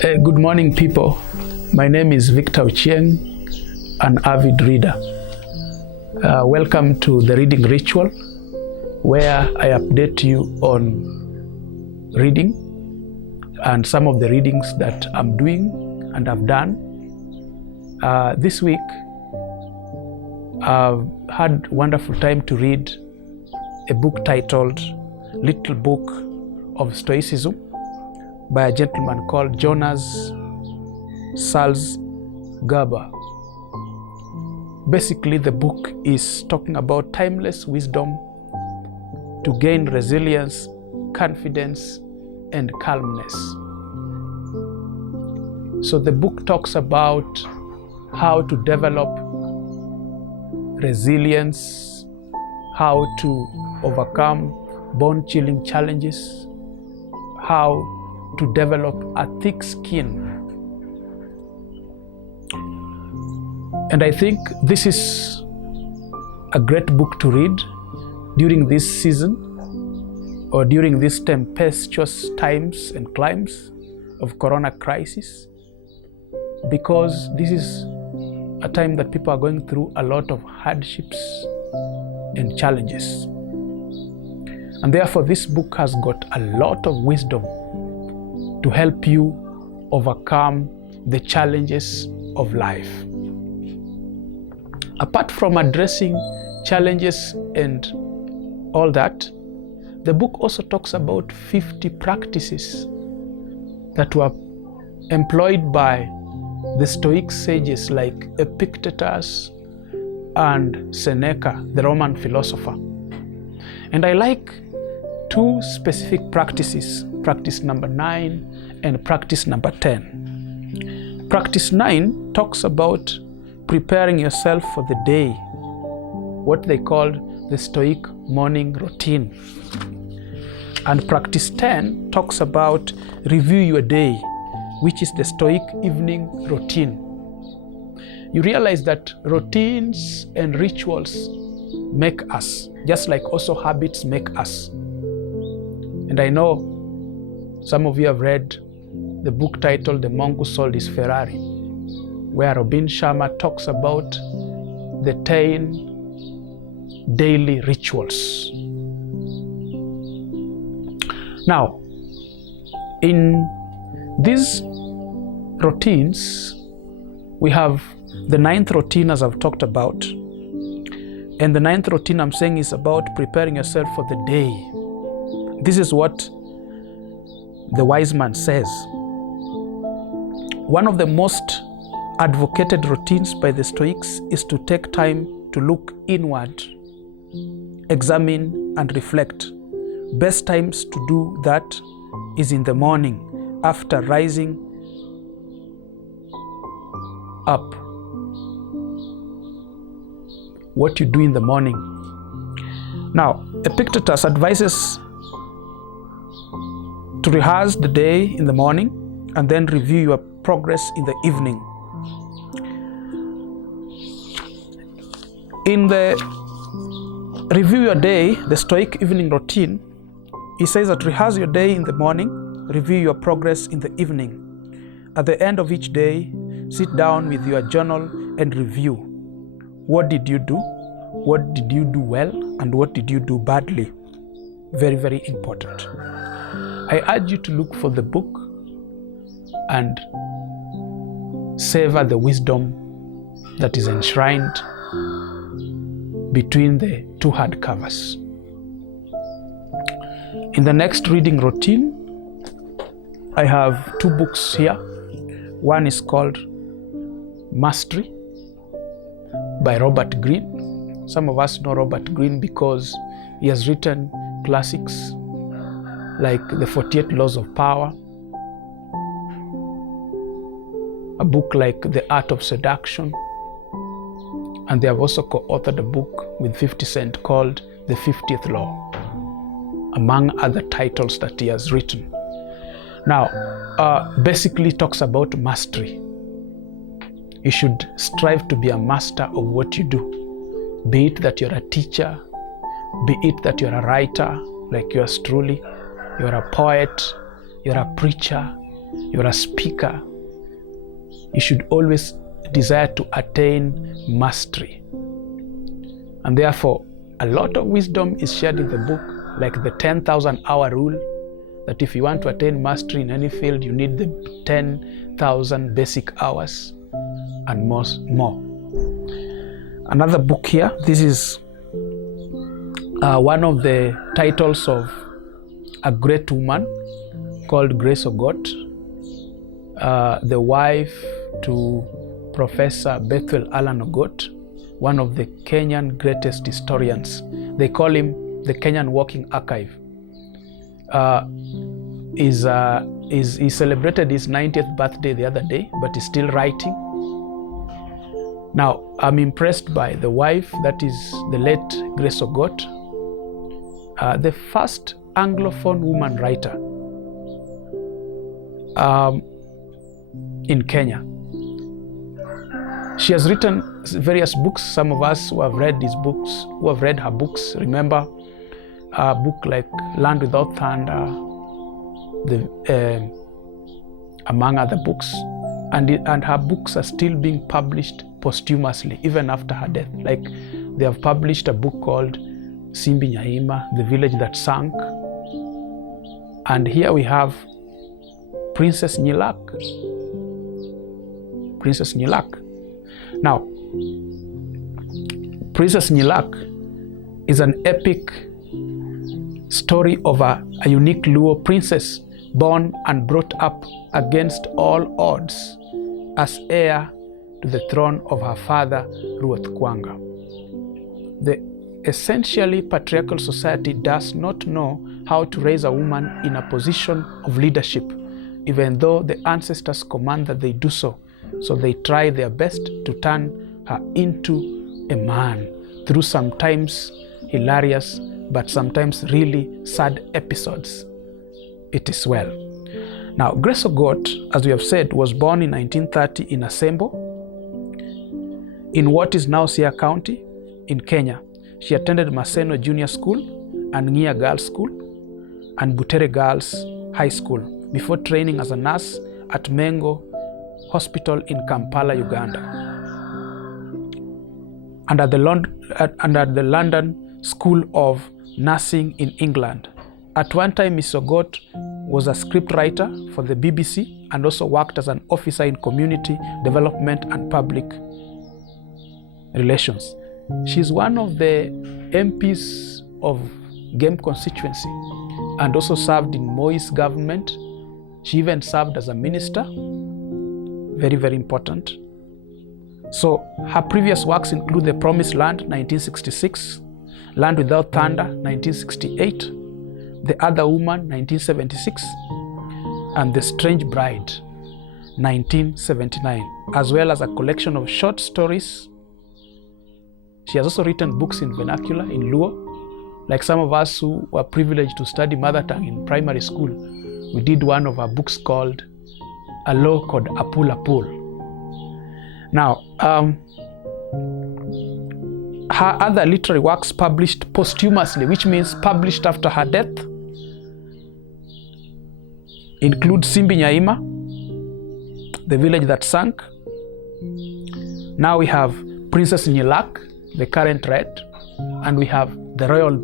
Good morning, people. My name is Victor Ochieng, an avid reader. Welcome to the reading ritual, where I update you on reading and some of the readings that I'm doing and have done. This week, I've had a wonderful time to read a book titled Little Book of Stoicism by a gentleman called Jonas Salzgeber. Basically, the book is talking about timeless wisdom to gain resilience, confidence, and calmness. So the book talks about how to develop resilience, how to overcome bone-chilling challenges, how to develop a thick skin. And I think this is a great book to read during this season or during these tempestuous times and climes of corona crisis, because this is a time that people are going through a lot of hardships and challenges. And therefore this book has got a lot of wisdom to help you overcome the challenges of life. Apart from addressing challenges and all that, the book also talks about 50 practices that were employed by the Stoic sages like Epictetus and Seneca, the Roman philosopher. And I like two specific practices, practice number 9 and practice number 10. Practice 9 talks about preparing yourself for the day, what they call the Stoic morning routine. And practice 10 talks about review your day, which is the Stoic evening routine. You realize that routines and rituals make us, just like also habits make us. And I know some of you have read the book titled The Monk Who Sold His Ferrari, where Robin Sharma talks about the 10 daily rituals. Now, in these routines, we have the 9th routine, as I've talked about. And the 9th routine I'm saying is about preparing yourself for the day. This is what the wise man says. One of the most advocated routines by the Stoics is to take time to look inward, examine and reflect. Best times to do that is in the morning after rising up. What you do in the morning. Now, Epictetus advises to rehearse the day in the morning and then review your progress in the evening. In the review your day, the Stoic evening routine, he says that rehearse your day in the morning, review your progress in the evening. At the end of each day, sit down with your journal and review. What did you do? What did you do well? And what did you do badly? Very, very important. I urge you to look for the book and savor the wisdom that is enshrined between the two hardcovers. In the next reading routine, I have two books here. One is called Mastery by Robert Greene. Some of us know Robert Greene because he has written classics like The 48 Laws of Power, a book like The Art of Seduction, and they have also co-authored a book with 50 Cent called The 50th Law, among other titles that he has written. Now, basically talks about mastery. You should strive to be a master of what you do, be it that you're a teacher, be it that you're a writer, like yours truly, you're a poet, you're a preacher, you're a speaker, you should always desire to attain mastery. And therefore, a lot of wisdom is shared in the book, like the 10,000 hour rule, that if you want to attain mastery in any field, you need the 10,000 basic hours and more. Another book here, this is one of the titles of a great woman called Grace Ogot, the wife to Professor Bethel Alan Ogot, one of the Kenyan greatest historians. They call him the Kenyan Walking Archive. He celebrated his 90th birthday the other day, but he's still writing. Now, I'm impressed by the wife, that is the late Grace Ogot, the first Anglophone woman writer in Kenya. She has written various books. Some of us who have read these books, who have read her books, remember a book like Land Without Thunder, among other books. And her books are still being published posthumously, even after her death. Like, they have published a book called Simbi Nyaima, The Village That Sank. And here we have Princess Nyilak. Princess Nyilak. Now, Princess Nyilak is an epic story of a unique Luo princess born and brought up against all odds as heir to the throne of her father, Ruoth Kwanga. The essentially patriarchal society does not know how to raise a woman in a position of leadership, even though the ancestors command that they do so. So they try their best to turn her into a man through sometimes hilarious but sometimes really sad episodes. It is well. Now, Grace Ogot, as we have said, was born in 1930 in Asembo, in what is now Siaya County in Kenya. She attended Maseno Junior School and Ngia Girls School and Butere Girls High School before training as a nurse at Mengo Hospital in Kampala, Uganda, and at the London School of Nursing in England. At one time, Miss Ogot was a scriptwriter for the BBC and also worked as an officer in community development and public relations. She's one of the MPs of Game constituency and also served in Moi's government. She even served as a minister. Very, very important. So her previous works include The Promised Land, 1966, Land Without Thunder, 1968, The Other Woman, 1976, and The Strange Bride, 1979, as well as a collection of short stories. She has also written books in vernacular, in Luo. Like some of us who were privileged to study mother tongue in primary school, we did one of her books called A Law called Apul Apul. Now, her other literary works published posthumously, which means published after her death, include Simbi Nyaima, The Village That Sank. Now we have Princess Nyilak, The Current Red, and we have The Royal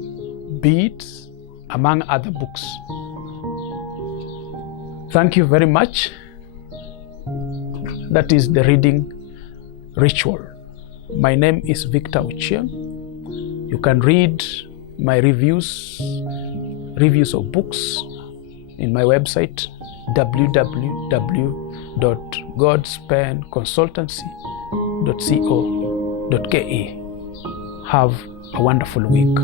Beads, among other books. Thank you very much. That is the reading ritual. My name is Victor Uchieng. You can read my reviews of books in my website www.godspenconsultancy.co.ke. Have a wonderful week.